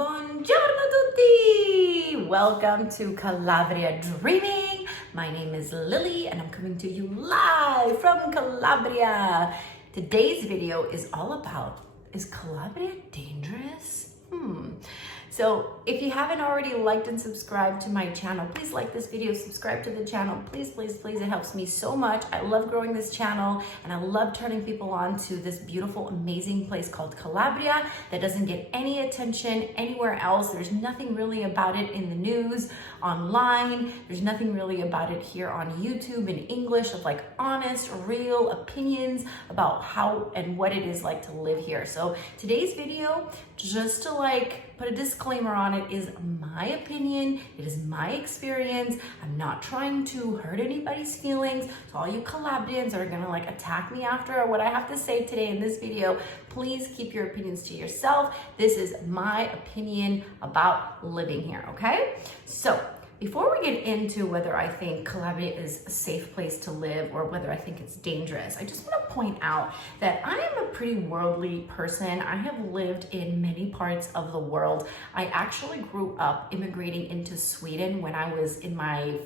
Buongiorno tutti! Welcome to Calabria Dreaming. My name is Lily and I'm coming to you live from Calabria. Today's video is all about, is Calabria dangerous? So if you haven't already liked and subscribed to my channel, please like this video, subscribe to the channel. Please, please, please, it helps me so much. I love growing this channel and I love turning people on to this beautiful, amazing place called Calabria that doesn't get any attention anywhere else. There's nothing really about it in the news, online. There's nothing really about it here on YouTube in English of like honest, real opinions about how and what it is like to live here. So today's video, just to like put a disclaimer on it, is my opinion. It is my experience. I'm not trying to hurt anybody's feelings. So all you Calabrians that are gonna like attack me after what I have to say today in this video, please keep your opinions to yourself. This is my opinion about living here, okay? So before we get into whether I think Calabria is a safe place to live or whether I think it's dangerous, I just want to point out that I am a pretty worldly person. I have lived in many parts of the world. I actually grew up immigrating into Sweden when I was in my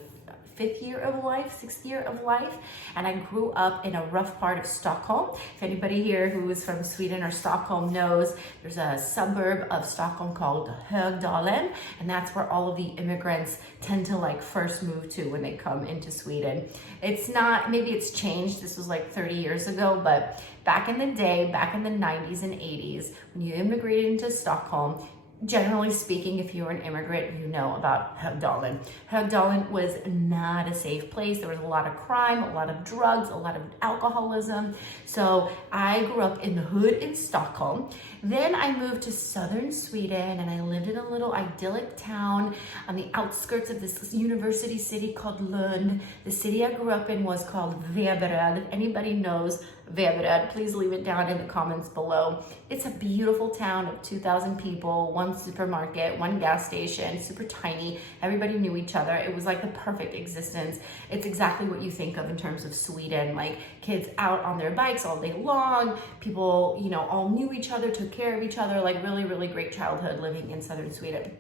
sixth year of life, and I grew up in a rough part of Stockholm. If anybody here who is from Sweden or Stockholm knows, there's a suburb of Stockholm called Högdalen, and that's where all of the immigrants tend to like first move to when they come into Sweden. It's not, maybe it's changed, this was like 30 years ago, but back in the day, back in the 90s and 80s, when you immigrated into Stockholm, generally speaking, if you were an immigrant, you know about Högdalen. Högdalen was not a safe place. There was a lot of crime, a lot of drugs, a lot of alcoholism. So I grew up in the hood in Stockholm. Then I moved to southern Sweden and I lived in a little idyllic town on the outskirts of this university city called Lund. The city I grew up in was called Veberöd. If anybody knows Veberöd, please leave it down in the comments below. It's a beautiful town of 2,000 people, one supermarket, one gas station, super tiny. Everybody knew each other. It was like the perfect existence. It's exactly what you think of in terms of Sweden, like kids out on their bikes all day long. People, you know, all knew each other, took care of each other, like really, really great childhood living in southern Sweden.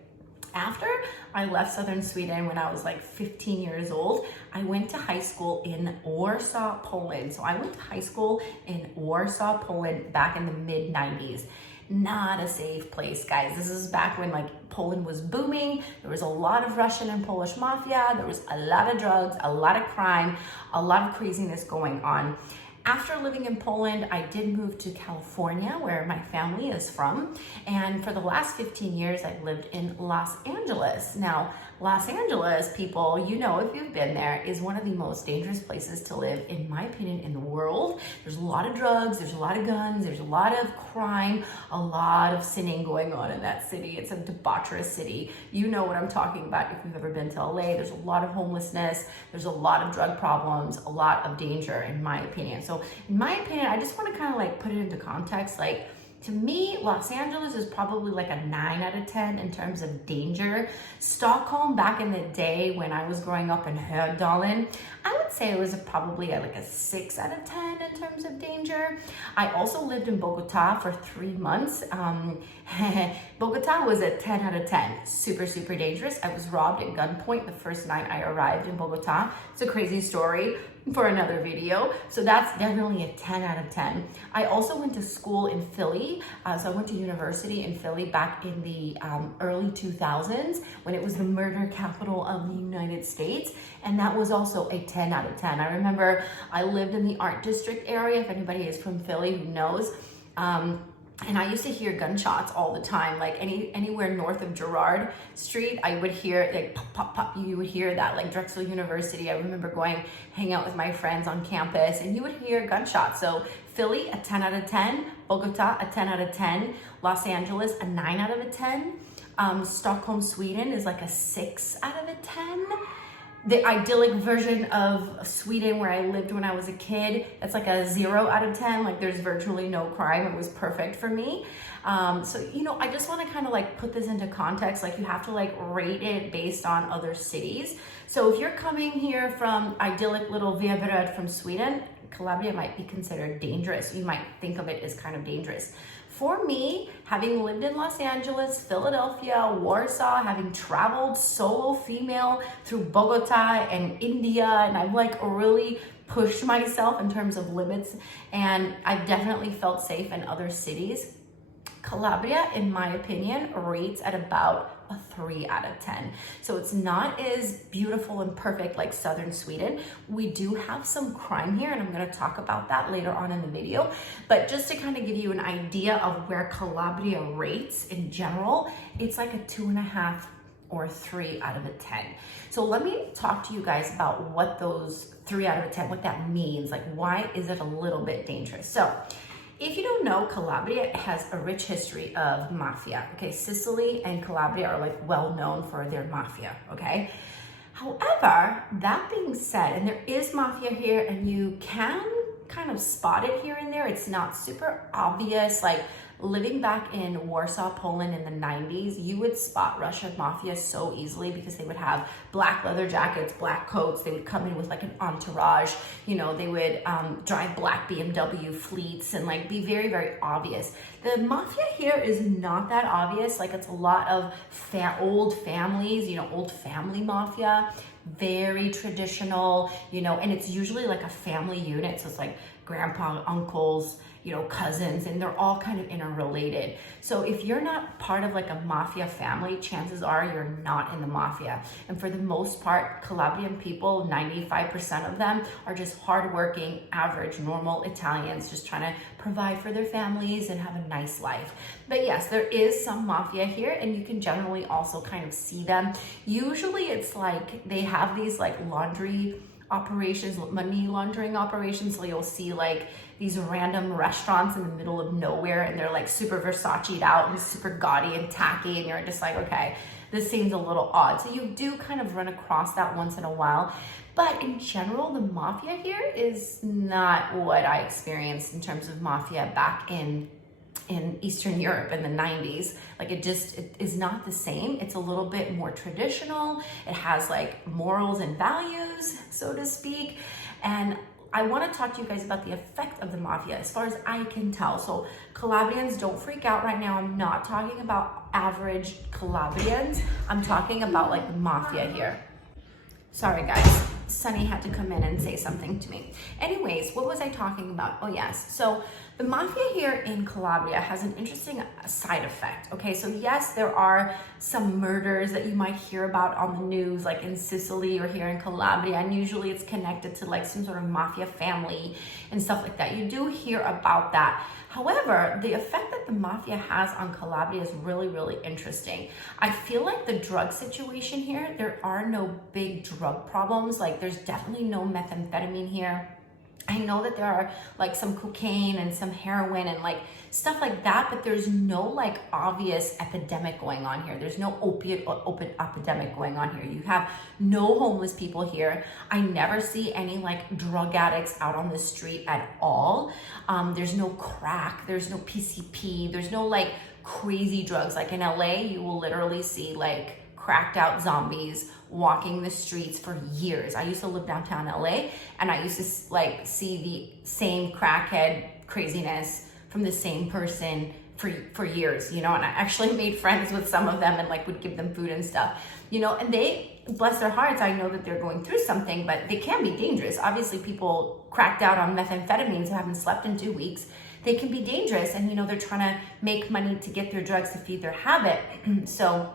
After I left southern Sweden when I was like 15 years old, I went to high school in Warsaw, Poland. So I went to high school in Warsaw, Poland back in the mid 90s. Not a safe place, guys. This is back when like Poland was booming. There was a lot of Russian and Polish mafia. There was a lot of drugs, a lot of crime, a lot of craziness going on. After living in Poland, I did move to California, where my family is from. And for the last 15 years, I've lived in Los Angeles. Now, Los Angeles, people, you know, if you've been there, is one of the most dangerous places to live, in my opinion, in the world. There's a lot of drugs, there's a lot of guns, there's a lot of crime, a lot of sinning going on in that city. It's a debaucherous city. You know what I'm talking about if you've ever been to LA. There's a lot of homelessness, there's a lot of drug problems, a lot of danger, in my opinion. So in my opinion, I just want to kind of like put it into context. Like, to me, Los Angeles is probably like a 9 out of 10 in terms of danger. Stockholm, back in the day when I was growing up in Högdalen, I would say it was probably like a 6 out of 10 in terms of danger. I also lived in Bogota for 3 months. Bogota was a 10 out of 10. Super, super dangerous. I was robbed at gunpoint the first night I arrived in Bogota. It's a crazy story for another video. So that's definitely a 10 out of 10. I also went to school in Philly. So I went to university in Philly back in the early 2000s when it was the murder capital of the United States. And that was also a 10 out of 10. I remember I lived in the art district area, if anybody is from Philly who knows. And I used to hear gunshots all the time, like anywhere north of Girard Street, I would hear like pop, pop, pop. You would hear that, like Drexel University. I remember going, hang out with my friends on campus, and you would hear gunshots. So Philly, a 10 out of 10. Bogota, a 10 out of 10. Los Angeles, a 9 out of a 10. Stockholm, Sweden is like a 6 out of a 10. The idyllic version of Sweden where I lived when I was a kid, that's like a 0 out of 10. Like there's virtually no crime. It was perfect for me. So, you know, I just want to kind of like put this into context. Like you have to like rate it based on other cities. So if you're coming here from idyllic little Veberöd from Sweden, Calabria might be considered dangerous. You might think of it as kind of dangerous. For me, having lived in Los Angeles, Philadelphia, Warsaw, having traveled solo female through Bogota and India, and I've like really pushed myself in terms of limits, and I've definitely felt safe in other cities. Calabria, in my opinion, rates at about a 3 out of 10. So it's not as beautiful and perfect like southern Sweden. We do have some crime here, and I'm going to talk about that later on in the video. But just to kind of give you an idea of where Calabria rates in general, it's like a 2.5 or 3 out of a 10. So let me talk to you guys about what those 3 out of a 10, what that means. Like, why is it a little bit dangerous? So if you don't know, Calabria has a rich history of mafia. Okay, Sicily and Calabria are like well known for their mafia. Okay, however, that being said, and there is mafia here, and you can kind of spot it here and there. It's not super obvious. Like living back in Warsaw, Poland in the 90s, you would spot Russian mafia so easily because they would have black leather jackets, black coats. They would come in with like an entourage. You know, they would drive black BMW fleets and like be very, very obvious. The mafia here is not that obvious. Like it's a lot of old families, you know, old family mafia, very traditional, you know, and it's usually like a family unit. So it's like grandpa, uncles, you know, cousins, and they're all kind of interrelated. So if you're not part of like a mafia family, chances are you're not in the mafia. And for the most part, Calabrian people, 95% of them are just hardworking, average, normal Italians, just trying to provide for their families and have a nice life. But yes, there is some mafia here, and you can generally also kind of see them. Usually it's like they have these like laundry operations, money laundering operations. So you'll see like these random restaurants in the middle of nowhere, and they're like super Versace'd out and super gaudy and tacky, and you're just like, okay, this seems a little odd. So you do kind of run across that once in a while. But in general, the mafia here is not what I experienced in terms of mafia back in Eastern Europe in the 90s. Like it is not the same. It's a little bit more traditional. It has like morals and values, so to speak. And I want to talk to you guys about the effect of the mafia as far as I can tell. So Calabrians, don't freak out right now. I'm not talking about average Calabrians. I'm talking about like the mafia here. Sorry guys, Sunny had to come in and say something to me. Anyways, what was I talking about? Oh yes, so the mafia here in Calabria has an interesting side effect. Okay, so yes, there are some murders that you might hear about on the news, like in Sicily or here in Calabria, and usually it's connected to like some sort of mafia family and stuff like that. You do hear about that. However, the effect that the mafia has on Calabria is really, really interesting. I feel like the drug situation here, there are no big drug problems. Like there's definitely no methamphetamine here. I know that there are like some cocaine and some heroin and like stuff like that, but there's no like obvious epidemic going on here. There's no opiate epidemic going on here. You have no homeless people here. I never see any like drug addicts out on the street at all. There's no crack, there's no PCP, there's no like crazy drugs. Like in LA, you will literally see like cracked out zombies walking the streets for years. I used to live downtown LA, and I used to like see the same crackhead craziness from the same person for years, you know, and I actually made friends with some of them and like would give them food and stuff, you know, and they, bless their hearts, I know that they're going through something, but they can be dangerous. Obviously people cracked out on methamphetamines who haven't slept in 2 weeks, they can be dangerous, and you know, they're trying to make money to get their drugs to feed their habit. So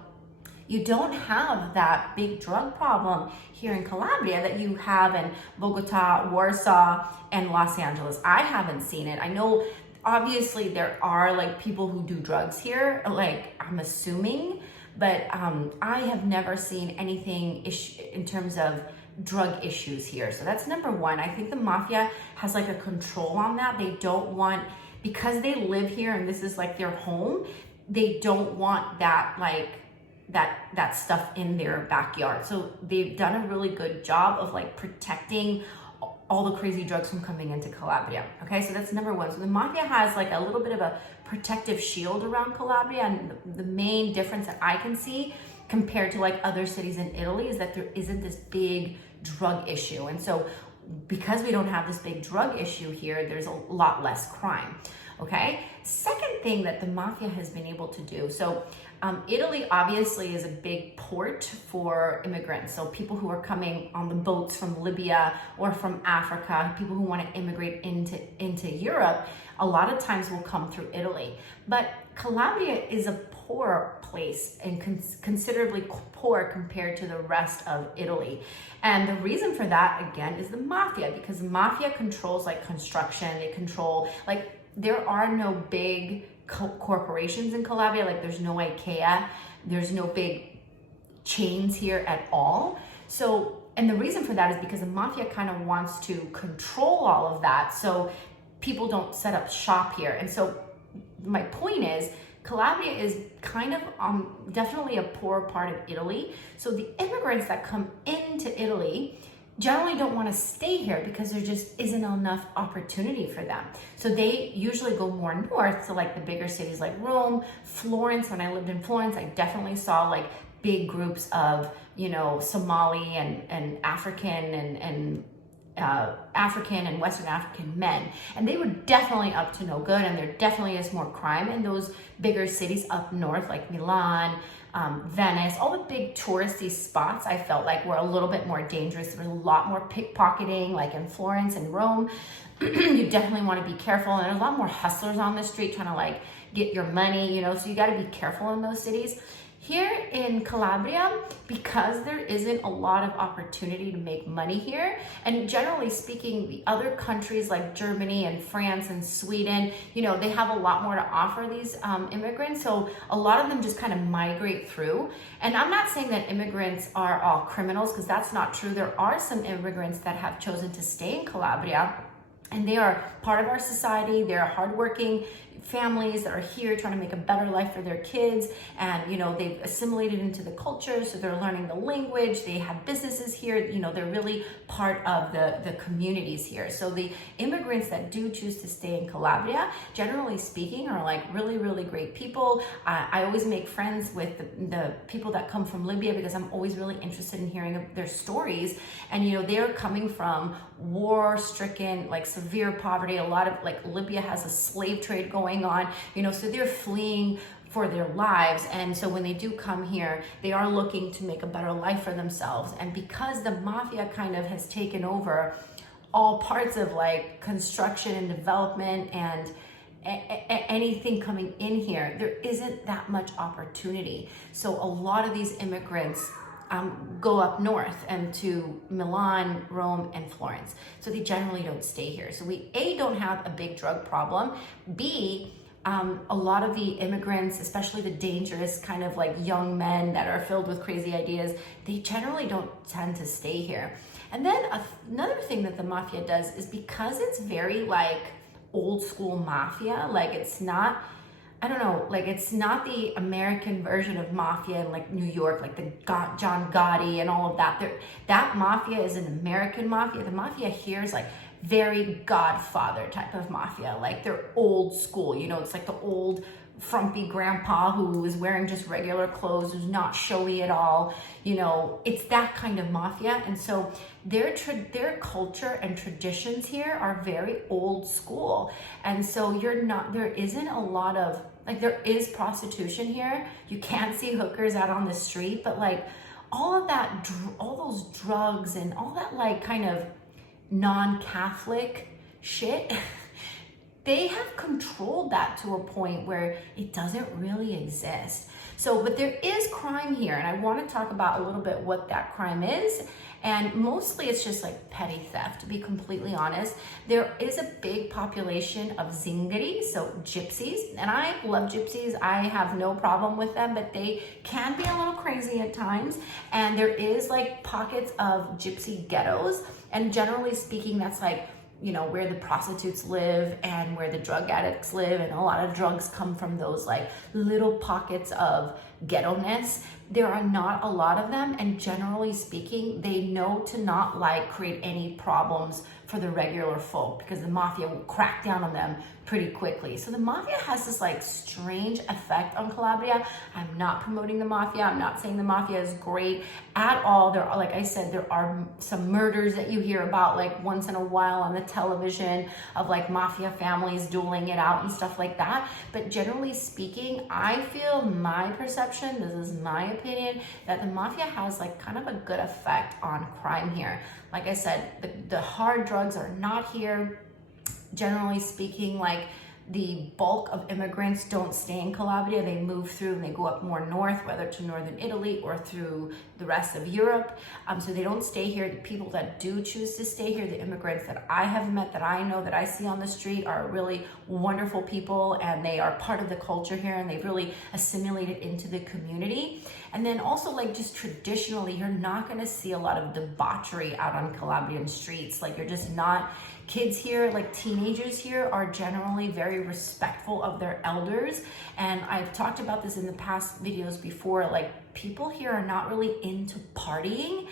you don't have that big drug problem here in Calabria that you have in Bogota, Warsaw, and Los Angeles. I haven't seen it. I know obviously there are like people who do drugs here, like I'm assuming, but I have never seen anything in terms of drug issues here. So that's number one. I think the mafia has like a control on that. They don't want, because they live here and this is like their home, they don't want that like that stuff in their backyard. So they've done a really good job of like protecting all the crazy drugs from coming into Calabria. Okay, so that's number one. So the mafia has like a little bit of a protective shield around Calabria, and the main difference that I can see compared to like other cities in Italy is that there isn't this big drug issue. And so because we don't have this big drug issue here, there's a lot less crime. okay? Second thing that the mafia has been able to do, so Italy obviously is a big port for immigrants. So people who are coming on the boats from Libya or from Africa, people who want to immigrate into Europe, a lot of times will come through Italy. But Calabria is a poor place and considerably poor compared to the rest of Italy. And the reason for that, again, is the mafia, because the mafia controls like construction, they control, like there are no big corporations in Calabria, like there's no IKEA, there's no big chains here at all. So, and the reason for that is because the mafia kind of wants to control all of that, so people don't set up shop here. And so my point is, Calabria is kind of definitely a poor part of Italy. So the immigrants that come into Italy generally don't want to stay here because there just isn't enough opportunity for them. So they usually go more north to like the bigger cities like Rome, Florence. When I lived in Florence, I definitely saw like big groups of, you know, Somali and African and Western African men. And they were definitely up to no good, and there definitely is more crime in those bigger cities up north like Milan, Venice, all the big touristy spots I felt like were a little bit more dangerous. There was a lot more pickpocketing like in Florence and Rome. You definitely want to be careful, and there's a lot more hustlers on the street trying to like get your money, you know, so you got to be careful in those cities. Here in Calabria, because there isn't a lot of opportunity to make money here, and generally speaking, the other countries like Germany and France and Sweden, you know, they have a lot more to offer these immigrants. So a lot of them just kind of migrate through. And I'm not saying that immigrants are all criminals, because that's not true. There are some immigrants that have chosen to stay in Calabria, and they are part of our society. They're hardworking families that are here trying to make a better life for their kids, and you know, they've assimilated into the culture, so they're learning the language, they have businesses here, you know, they're really part of the communities here. So the immigrants that do choose to stay in Calabria, generally speaking, are like really, really great people. I always make friends with the people that come from Libya, because I'm always really interested in hearing their stories. And you know, they're coming from war-stricken, like severe poverty. A lot of like Libya has a slave trade going on, you know, so they're fleeing for their lives. And so when they do come here, they are looking to make a better life for themselves. And because the mafia kind of has taken over all parts of like construction and development and anything coming in here, there isn't that much opportunity. So a lot of these immigrants go up north and to Milan, Rome, and Florence. So they generally don't stay here. So we, A, don't have a big drug problem. B, a lot of the immigrants, especially the dangerous kind of like young men that are filled with crazy ideas, they generally don't tend to stay here. And then another thing that the mafia does is, because it's very like old school mafia, like it's not, I don't know, like it's not the American version of mafia in like New York, like the John Gotti and all of that. That mafia is an American mafia. The mafia here is like very Godfather type of mafia. Like they're old school, you know, it's like the old frumpy grandpa who is wearing just regular clothes, who's not showy at all. You know, it's that kind of mafia. And so their culture and traditions here are very old school. And so there isn't a lot of, like, there is prostitution here. You can't see hookers out on the street, but like all of that, all those drugs and all that like kind of non-Catholic shit, they have controlled that to a point where it doesn't really exist. So, but there is crime here, and I want to talk about a little bit what that crime is. And mostly it's just like petty theft, to be completely honest. There is a big population of zingari, so gypsies, and I love gypsies. I have no problem with them, but they can be a little crazy at times. And there is like pockets of gypsy ghettos, and generally speaking, that's like, you know, where the prostitutes live and where the drug addicts live, and a lot of drugs come from those like little pockets of ghetto-ness. There are not a lot of them, and generally speaking, they know to not like create any problems for the regular folk, because the mafia will crack down on them pretty quickly. So the mafia has this like strange effect on Calabria. I'm not promoting the mafia. I'm not saying the mafia is great at all. There are, like I said, there are some murders that you hear about like once in a while on the television of like mafia families dueling it out and stuff like that. But generally speaking, I feel, my perception, this is my opinion, that the mafia has like kind of a good effect on crime here. Like I said, the hard drugs are not here. Generally speaking, like the bulk of immigrants don't stay in Calabria. They move through and they go up more north, whether to northern Italy or through the rest of Europe. So they don't stay here. The people that do choose to stay here, the immigrants that I have met, that I know, that I see on the street, are really wonderful people, and they are part of the culture here, and they've really assimilated into the community. And then also, like, just traditionally, you're not going to see a lot of debauchery out on Calabrian streets. Like, you're just not. Kids here, like teenagers here, are generally very respectful of their elders. And I've talked about this in the past videos before, like people here are not really into partying.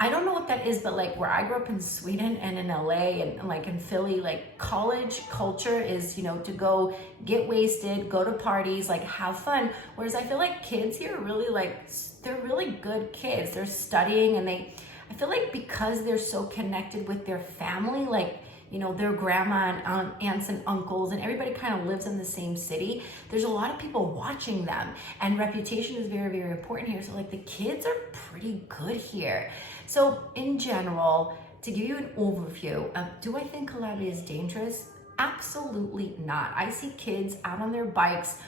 I don't know what that is, but like where I grew up in Sweden and in LA and like in Philly, like college culture is, you know, to go get wasted, go to parties, like have fun. Whereas I feel like kids here are really like, they're really good kids. They're studying, and I feel like because they're so connected with their family, like, you know, their grandma and aunts and uncles, and everybody kind of lives in the same city. There's a lot of people watching them, and reputation is very, very important here. So like the kids are pretty good here. So in general, to give you an overview, do I think Calabria is dangerous? Absolutely not. I see kids out on their bikes,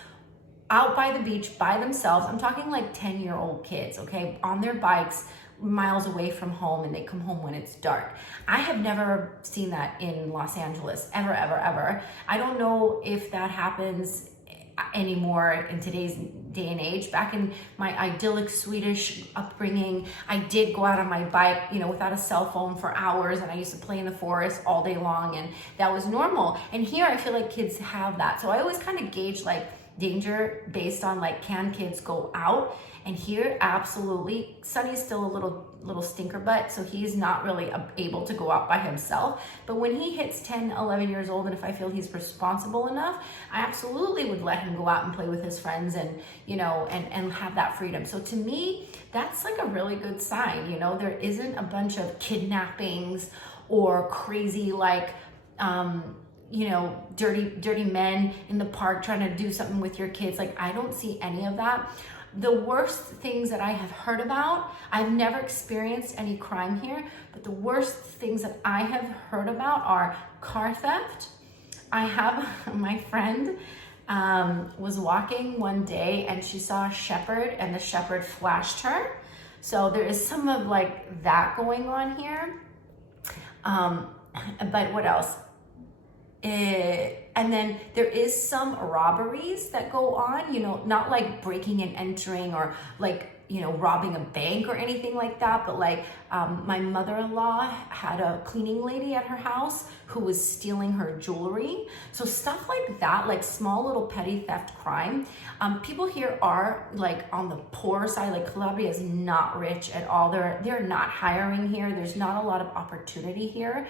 out by the beach by themselves. I'm talking like 10-year-old kids, okay, on their bikes, miles away from home, and they come home when it's dark. I have never seen that in Los Angeles, ever, ever, ever. I don't know if that happens anymore in today's day and age. Back in my idyllic Swedish upbringing, I did go out on my bike, you know, without a cell phone for hours, and I used to play in the forest all day long, and that was normal. And here I feel like kids have that. So I always kind of gauge like danger based on like, can kids go out? And here, absolutely. Sonny's still a little stinker butt, so he's not really able to go out by himself. But when he hits 10, 11 years old, and if I feel he's responsible enough, I absolutely would let him go out and play with his friends, and, you know, and have that freedom. So to me, that's like a really good sign. You know, there isn't a bunch of kidnappings or crazy like, you know, dirty men in the park trying to do something with your kids. Like, I don't see any of that. The worst things that I have heard about, I've never experienced any crime here, but the worst things that I have heard about are car theft. I have, my friend was walking one day and she saw a shepherd, and the shepherd flashed her. So there is some of like that going on here. But what else? And then there is some robberies that go on, you know, not like breaking and entering or like, you know, robbing a bank or anything like that, but like my mother-in-law had a cleaning lady at her house who was stealing her jewelry. So stuff like that, like small little petty theft crime. People here are like on the poor side. Like Calabria is not rich at all. They're not hiring here. There's not a lot of opportunity here.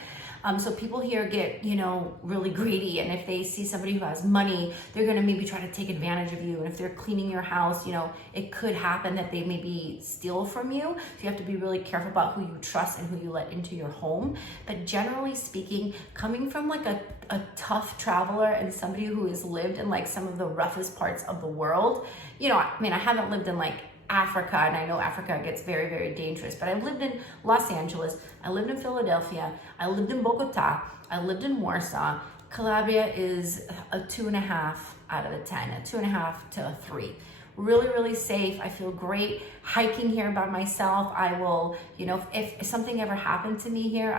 So people here get, you know, really greedy, and if they see somebody who has money, they're gonna maybe try to take advantage of you. And if they're cleaning your house, you know, it could happen that they maybe steal from you. So you have to be really careful about who you trust and who you let into your home. But generally speaking, coming from like a tough traveler and somebody who has lived in like some of the roughest parts of the world, you know, I mean, I haven't lived in like Africa, and I know Africa gets very, very dangerous, but I've lived in Los Angeles, I lived in Philadelphia, I lived in Bogota, I lived in Warsaw. Calabria is a 2.5 out of a 10, a 2.5 to a 3. Really, really safe. I feel great hiking here by myself. I will, you know, if something ever happened to me here,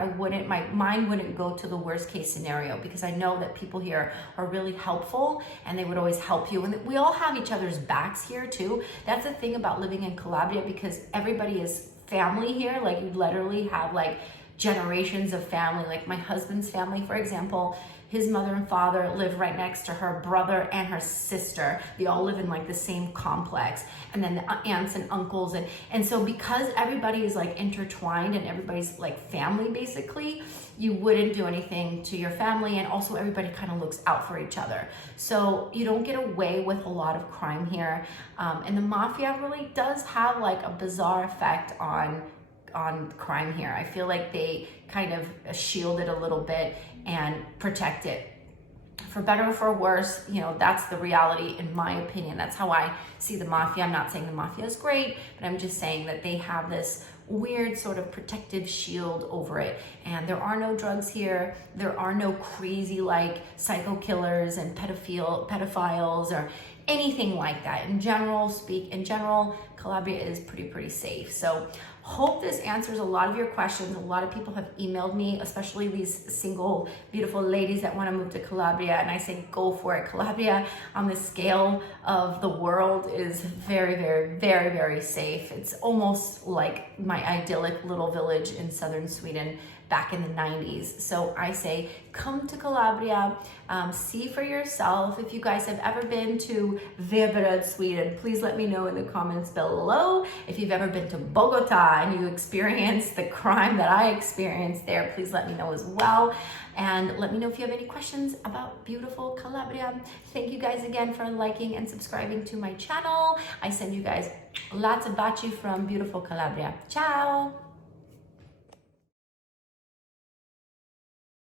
my mind wouldn't go to the worst case scenario, because I know that people here are really helpful and they would always help you. And we all have each other's backs here too. That's the thing about living in Calabria, because everybody is family here. Like you literally have like generations of family. Like my husband's family, for example, his mother and father live right next to her brother and her sister. They all live in like the same complex. And then the aunts and uncles. And so because everybody is like intertwined and everybody's like family basically, you wouldn't do anything to your family. And also everybody kind of looks out for each other. So you don't get away with a lot of crime here. And the Mafia really does have like a bizarre effect on crime here. I feel like they kind of shield it a little bit and protect it. For better or for worse, you know, that's the reality in my opinion. That's how I see the Mafia. I'm not saying the Mafia is great, but I'm just saying that they have this weird sort of protective shield over it. And there are no drugs here. There are no crazy like psycho killers and pedophiles or anything like that. In general, Calabria is pretty safe. So hope this answers a lot of your questions. A lot of people have emailed me, especially these single, beautiful ladies that want to move to Calabria. And I say, go for it. Calabria on the scale of the world is very safe. It's almost like my idyllic little village in southern Sweden back in the 90s. So I say, come to Calabria, see for yourself. If you guys have ever been to Veberöd, Sweden, please let me know in the comments below. If you've ever been to Bogota and you experienced the crime that I experienced there, please let me know as well. And let me know if you have any questions about beautiful Calabria. Thank you guys again for liking and subscribing to my channel. I send you guys lots of baci from beautiful Calabria. Ciao!